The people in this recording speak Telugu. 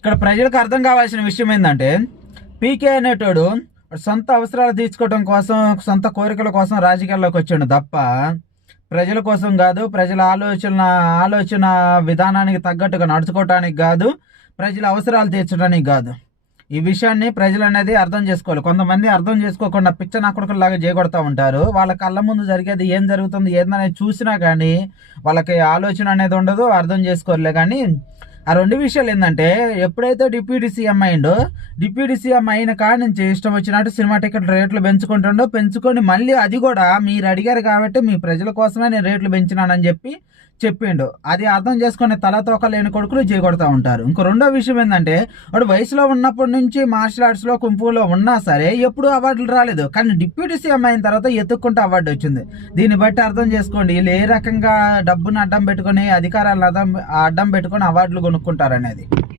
ఇక్కడ ప్రజలకు అర్థం కావాల్సిన విషయం ఏంటంటే, పీకే అనేటోడు సొంత అవసరాలు తీర్చుకోవడం కోసం, సొంత కోరికల కోసం రాజకీయాల్లోకి వచ్చాడు తప్ప ప్రజల కోసం కాదు, ప్రజల ఆలోచన విధానానికి తగ్గట్టుగా నడుచుకోవటానికి కాదు, ప్రజల అవసరాలు తీర్చడానికి కాదు. ఈ విషయాన్ని ప్రజలు అనేది అర్థం చేసుకోవాలి. కొంతమంది అర్థం చేసుకోకుండా పిచ్చ నాకుడుకులాగా చేయగొడతా ఉంటారు. వాళ్ళ కళ్ళ ముందు జరిగేది ఏం జరుగుతుంది ఏందనేది చూసినా కానీ వాళ్ళకి ఆలోచన అనేది ఉండదు, అర్థం చేసుకోలే. కానీ ఆ రెండు విషయాలు ఏంటంటే, ఎప్పుడైతే డిప్యూటీ సీఎం అయిండో, డిప్యూటీ సీఎం అయిన కాడి నుంచి ఇష్టం వచ్చినట్టు సినిమా టికెట్ రేట్లు పెంచుకొని మళ్ళీ అది కూడా మీరు అడిగారు కాబట్టి మీ ప్రజల కోసమే నేను రేట్లు పెంచినానని చెప్పిండు. అది అర్థం చేసుకునే తలతోక లేని కొడుకులు చేయగొడతా ఉంటారు. ఇంకో రెండో విషయం ఏంటంటే, వాడు వయసులో ఉన్నప్పటి నుంచి మార్షల్ ఆర్ట్స్లో కుంపులో ఉన్నా సరే ఎప్పుడు అవార్డులు రాలేదు. కానీ డిప్యూటీ సీఎం అయిన తర్వాత ఎత్తుక్కుంటే అవార్డు వచ్చింది. దీన్ని బట్టి అర్థం చేసుకోండి, వీళ్ళు ఏ రకంగా డబ్బును అడ్డం పెట్టుకొని, అధికారాలను అడ్డం పెట్టుకొని అవార్డులు కొనుక్కుంటారనేది.